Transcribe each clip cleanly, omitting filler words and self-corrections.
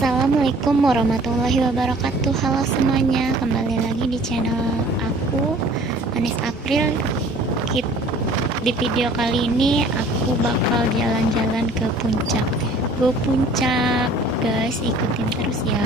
Assalamualaikum warahmatullahi wabarakatuh. Halo semuanya, kembali lagi di channel aku, Anis April. Di video kali ini aku bakal jalan-jalan ke puncak. Go puncak, guys, ikutin terus ya.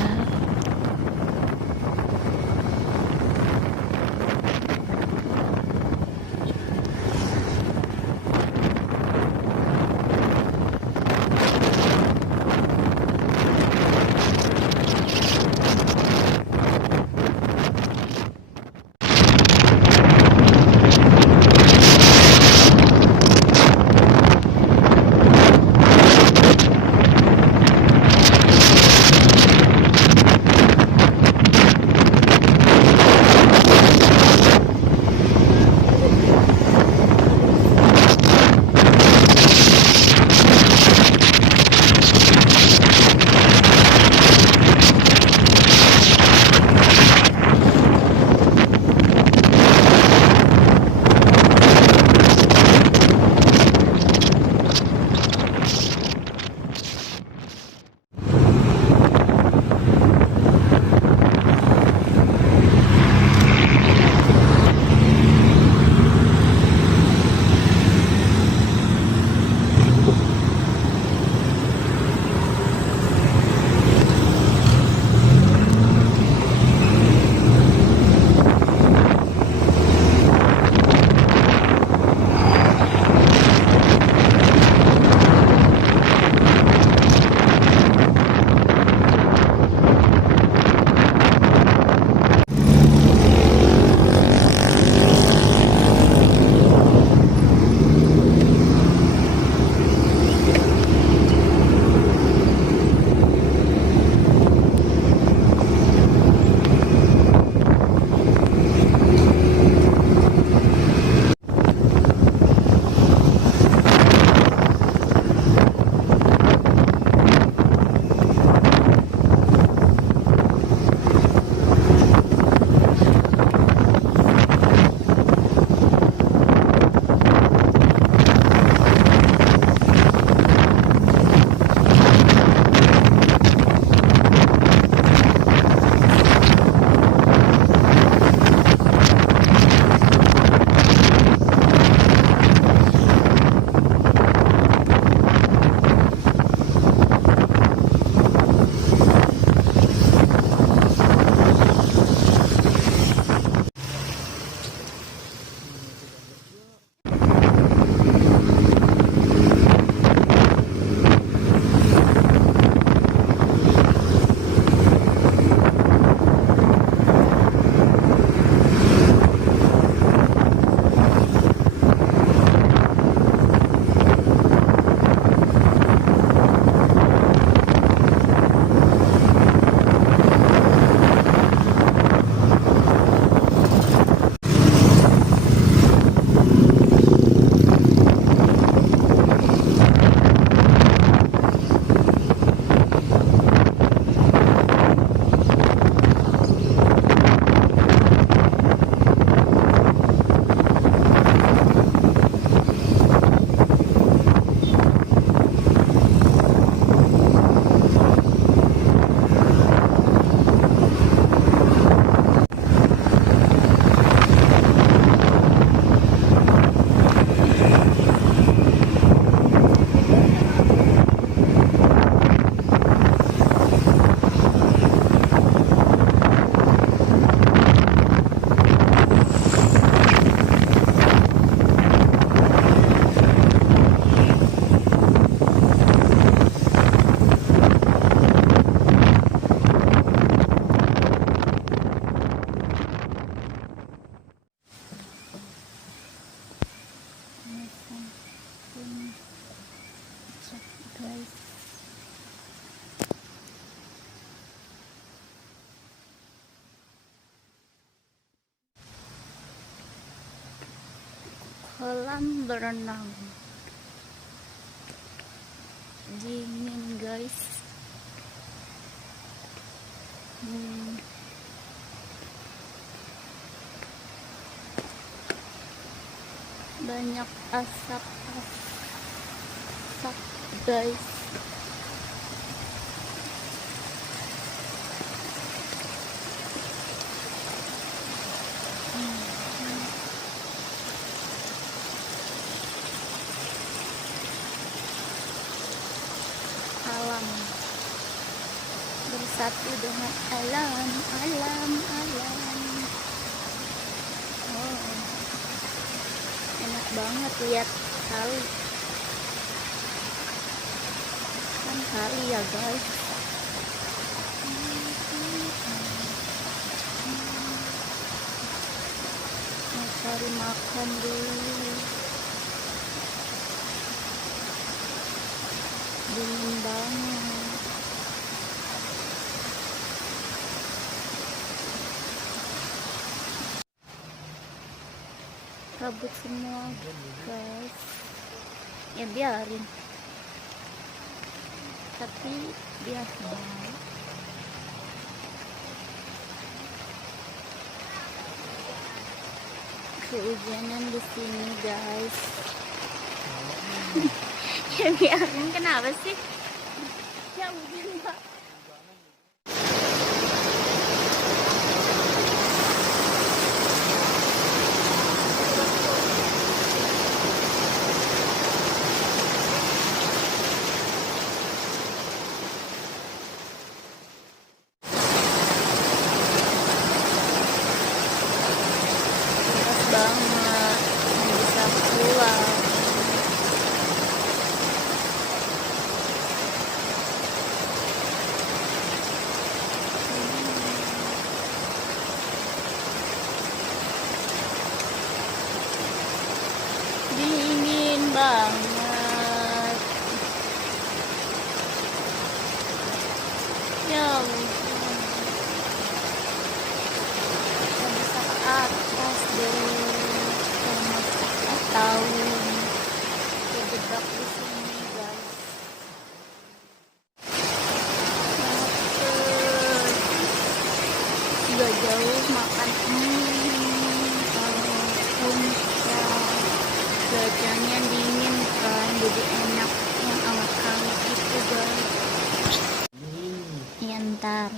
Kolam berenang dingin, guys. Banyak asap guys. bersatu dengan alam, alam, alam. Oh, enak banget lihat kali. Kan kali ya guys. Mau cari makan dulu. Dingin banget. Kabut semua guys. Ya biarin. Tapi biasa banget. Kehujanan di sini guys. Ya biarin, kenapa sih? Ya hujan pak. Banget bisa pulang. Dingin banget ya ampun. Kita bisa ke atas deh. Tahun kejebak di sini guys. Gak jauh makan puncak. Cuacanya dingin kan, jadi enak yang awet kali gitu guys. Iya ntar.